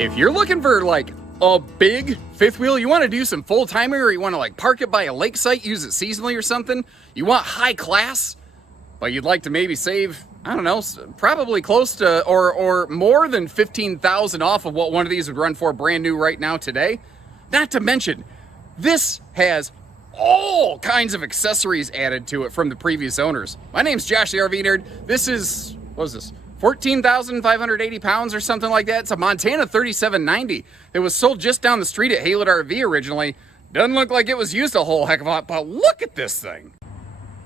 If you're looking for like a big fifth wheel, you want to do some full timing, or you want to like park it by a lake site, use it seasonally or something, you want high class, but you'd like to maybe save, I don't know, probably close to or more than 15,000 off of what one of these would run for brand new right now today. Not to mention, this has all kinds of accessories added to it from the previous owners. My name's Josh the RV Nerd. This is, what is this? 14,580 pounds or something like that. It's a Montana 3790. It was sold just down the street at Haylett RV originally. Doesn't look like it was used a whole heck of a lot, but look at this thing.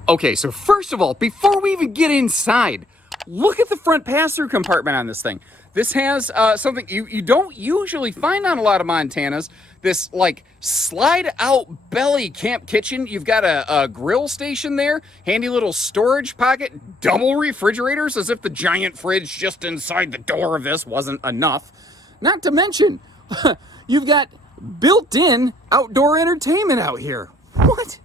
Okay, so first of all, before we even get inside, look at the front pass-through compartment on this thing. This has something you don't usually find on a lot of Montanas. This like slide out belly camp kitchen. You've got a grill station there, handy little storage pocket, double refrigerators, as if the giant fridge just inside the door of this wasn't enough. Not to mention, you've got built-in outdoor entertainment out here. What?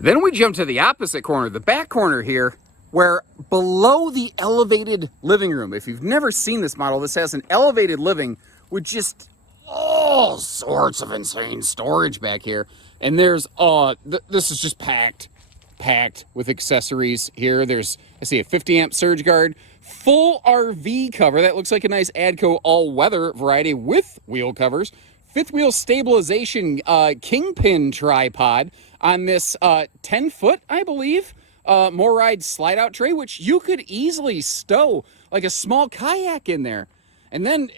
Then we jump to the opposite corner, the back corner here, where below the elevated living room, if you've never seen this model, this has an elevated living with just all sorts of insane storage back here. And there's, this is just packed with accessories here. There's, I see a 50 amp surge guard, full RV cover. That looks like a nice Adco all-weather variety with wheel covers. Fifth wheel stabilization kingpin tripod on this 10-foot, I believe, Moride slide-out tray, which you could easily stow like a small kayak in there. And then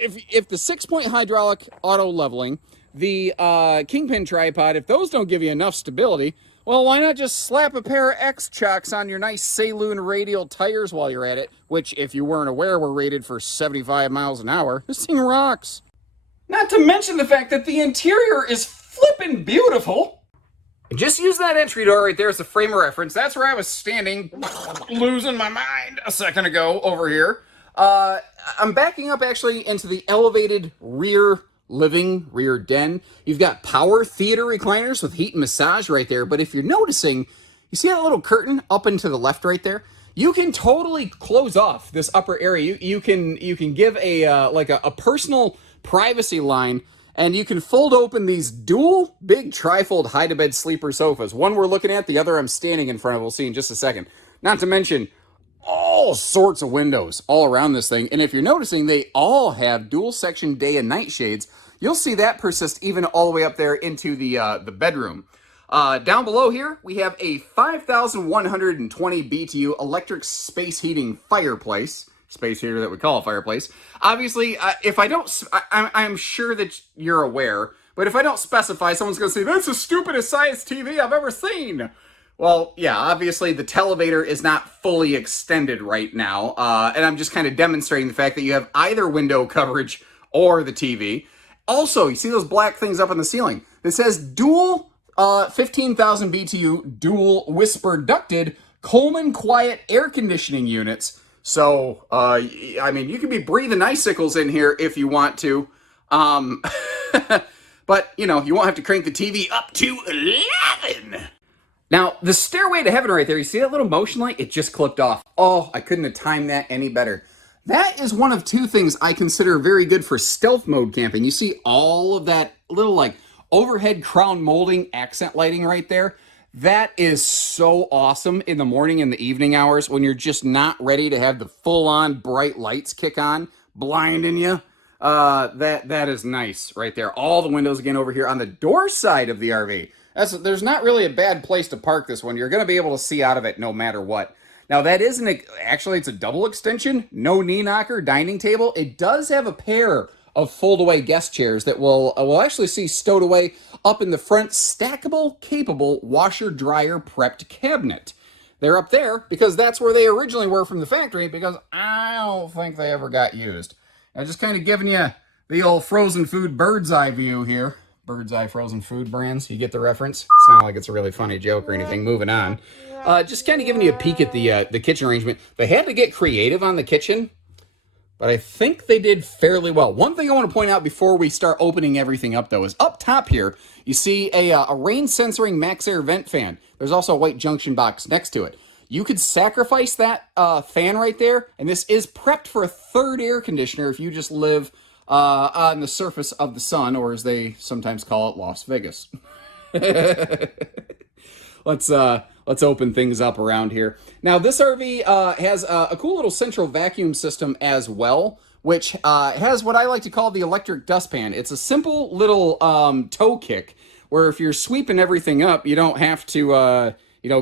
if the 6-point hydraulic auto leveling, the kingpin tripod, if those don't give you enough stability, well, why not just slap a pair of X-Chocks on your nice Saloon radial tires while you're at it, which, if you weren't aware, were rated for 75 miles an hour. This thing rocks. Not to mention the fact that the interior is flippin' beautiful. Just use that entry door right there as a frame of reference. That's where I was standing, losing my mind a second ago over here. I'm backing up actually into the elevated rear den. You've got power theater recliners with heat and massage right there. But if you're noticing, you see that little curtain up and to the left right there? You can totally close off this upper area. You can give a personal privacy line, and you can fold open these dual big trifold hide-to-bed sleeper sofas. One we're looking at, the other I'm standing in front of. We'll see in just a second. Not to mention all sorts of windows all around this thing. And if you're noticing, they all have dual section day and night shades. You'll see that persist even all the way up there into the bedroom. Down below here, we have a 5,120 BTU electric space heating fireplace. Space heater that we call a fireplace. Obviously, if I don't, I'm sure that you're aware, but if I don't specify, someone's going to say, that's the stupidest science TV I've ever seen. Well, yeah, obviously the televator is not fully extended right now, and I'm just kind of demonstrating the fact that you have either window coverage or the TV. Also, you see those black things up on the ceiling? It says dual 15,000 BTU dual whisper ducted Coleman quiet air conditioning units. So, I mean, you can be breathing icicles in here if you want to. But, you know, you won't have to crank the TV up to 11. Now, the stairway to heaven right there, you see that little motion light? It just clipped off. Oh, I couldn't have timed that any better. That is one of two things I consider very good for stealth mode camping. You see all of that little, like, overhead crown molding accent lighting right there? That is so awesome in the morning and the evening hours when you're just not ready to have the full-on bright lights kick on, blinding you. That is nice right there. All the windows again over here on the door side of the RV. There's not really a bad place to park this one. You're going to be able to see out of it no matter what. Now that isn't, actually it's a double extension, no knee knocker, dining table. It does have a pair of fold-away guest chairs that we'll actually see stowed away up in the front stackable, capable washer-dryer prepped cabinet. They're up there because that's where they originally were from the factory, because I don't think they ever got used. I'm just kind of giving you the old frozen food bird's eye view here. Bird's eye frozen food brands. You get the reference? It's not like it's a really funny joke or anything. Moving on. Just kind of giving you a peek at the kitchen arrangement. They had to get creative on the kitchen, but I think they did fairly well. One thing I want to point out before we start opening everything up, though, is up top here, you see a rain sensoring max air vent fan. There's also a white junction box next to it. You could sacrifice that fan right there, and this is prepped for a third air conditioner if you just live on the surface of the sun, or as they sometimes call it, Las Vegas. Let's open things up around here. Now, this RV has a cool little central vacuum system as well, which has what I like to call the electric dustpan. It's a simple little toe kick, where if you're sweeping everything up, you don't have to,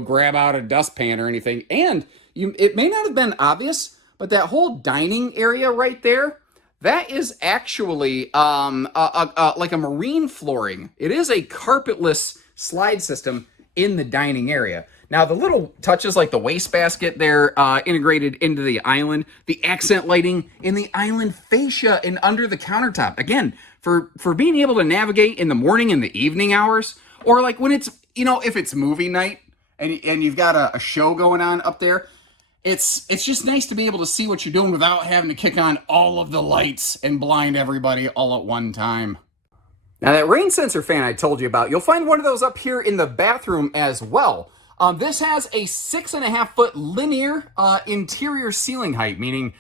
grab out a dustpan or anything. And it may not have been obvious, but that whole dining area right there, that is actually like a marine flooring. It is a carpetless slide system in the dining area. Now, the little touches like the wastebasket there integrated into the island, the accent lighting in the island fascia and under the countertop. Again, for being able to navigate in the morning and the evening hours, or like when it's, if it's movie night and you've got a show going on up there, it's just nice to be able to see what you're doing without having to kick on all of the lights and blind everybody all at one time. Now, that rain sensor fan I told you about, you'll find one of those up here in the bathroom as well. This has a 6.5-foot linear interior ceiling height, meaning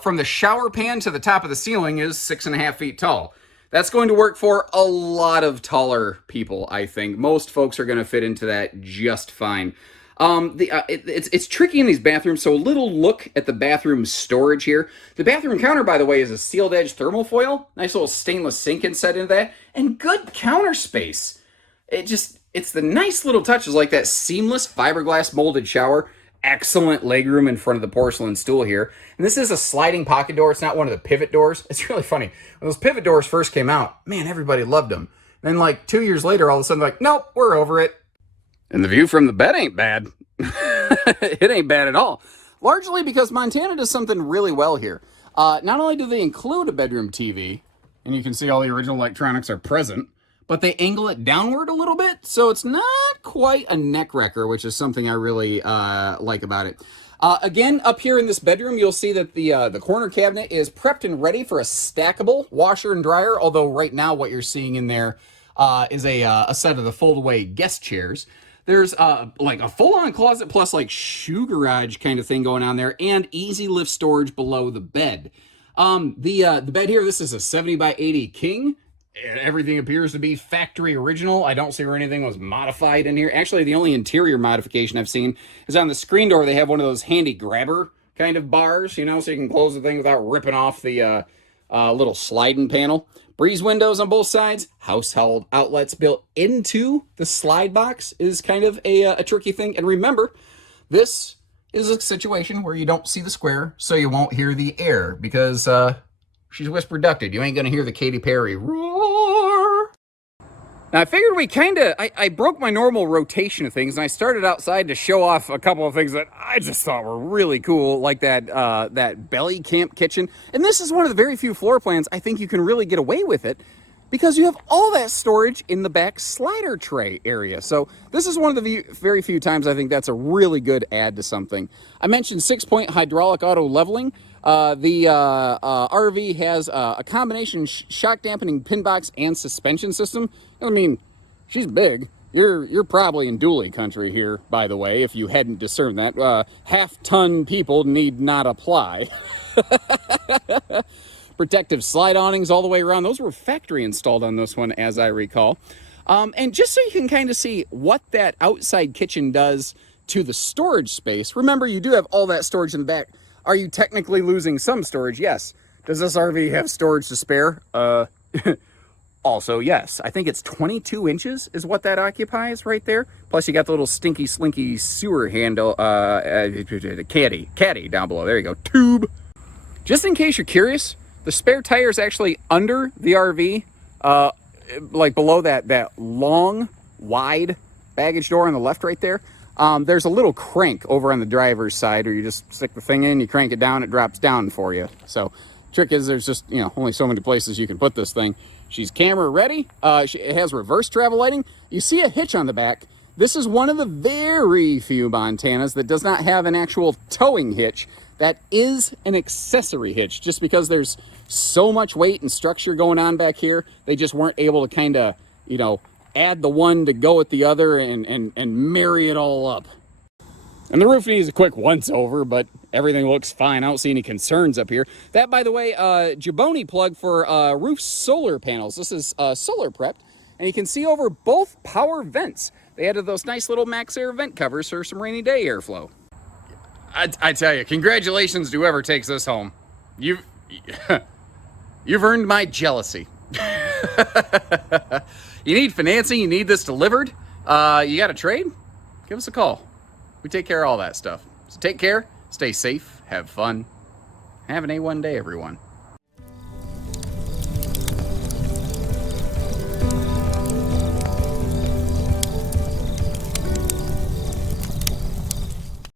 from the shower pan to the top of the ceiling is 6.5 feet tall. That's going to work for a lot of taller people, I think. Most folks are going to fit into that just fine. It's tricky in these bathrooms, so a little look at the bathroom storage here. The bathroom counter, by the way, is a sealed edge thermal foil. Nice little stainless sink inset into that, and good counter space. It's the nice little touches like that seamless fiberglass molded shower. Excellent legroom in front of the porcelain stool here. And this is a sliding pocket door. It's not one of the pivot doors. It's really funny. When those pivot doors first came out, man, everybody loved them. Then like 2 years later, all of a sudden, like, nope, we're over it. And the view from the bed ain't bad. It ain't bad at all. Largely because Montana does something really well here. Not only do they include a bedroom TV, and you can see all the original electronics are present, but they angle it downward a little bit, so it's not quite a neck wrecker, which is something I really like about it. Again, up here in this bedroom, you'll see that the corner cabinet is prepped and ready for a stackable washer and dryer, although right now what you're seeing in there is a set of the fold-away guest chairs. There's like a full-on closet plus like shoe garage kind of thing going on there, and easy lift storage below the bed. The bed here, this is a 70 by 80 king. Everything appears to be factory original. I don't see where anything was modified in here. Actually, the only interior modification I've seen is on the screen door. They have one of those handy grabber kind of bars, so you can close the thing without ripping off the little sliding panel. Breeze windows on both sides. Household outlets built into the slide box is kind of a tricky thing. And remember, this is a situation where you don't see the square, so you won't hear the air because she's whisper ducted. You ain't going to hear the Katy Perry roar. Now, I figured I broke my normal rotation of things, and I started outside to show off a couple of things that I just thought were really cool, like that belly camp kitchen. And this is one of the very few floor plans I think you can really get away with it, because you have all that storage in the back slider tray area. So this is one of the very few times I think that's a really good add to something. I mentioned 6-point hydraulic auto leveling. The RV has a combination shock dampening pin box and suspension system. I mean, she's big. You're probably in dually country here, by the way, if you hadn't discerned that. Half-ton people need not apply. Protective slide awnings all the way around. Those were factory installed on this one, as I recall. And just so you can kind of see what that outside kitchen does to the storage space, remember, you do have all that storage in the back. Are you technically losing some storage? Yes. Does this RV have storage to spare? Also, yes. I think it's 22 inches is what that occupies right there. Plus, you got the little stinky, slinky sewer handle, caddy down below. There you go. Tube. Just in case you're curious, the spare tire is actually under the RV, like below that long, wide baggage door on the left right there. There's a little crank over on the driver's side, or you just stick the thing in, you crank it down, it drops down for you. So, trick is there's just, only so many places you can put this thing. She's camera ready. It has reverse travel lighting. You see a hitch on the back. This is one of the very few Montanas that does not have an actual towing hitch. That is an accessory hitch, just because there's so much weight and structure going on back here. They just weren't able to kind of, add the one to go with the other and marry it all up. And the roof needs a quick once over, but everything looks fine. I don't see any concerns up here. That, by the way, Jaboni plug for roof solar panels. This is solar prepped, and you can see over both power vents. They added those nice little Max Air vent covers for some rainy day airflow. I tell you, congratulations to whoever takes this home. You've earned my jealousy. You need financing, you need this delivered, you got a trade? Give us a call. We take care of all that stuff. So take care, stay safe, have fun, have an A1 day, everyone.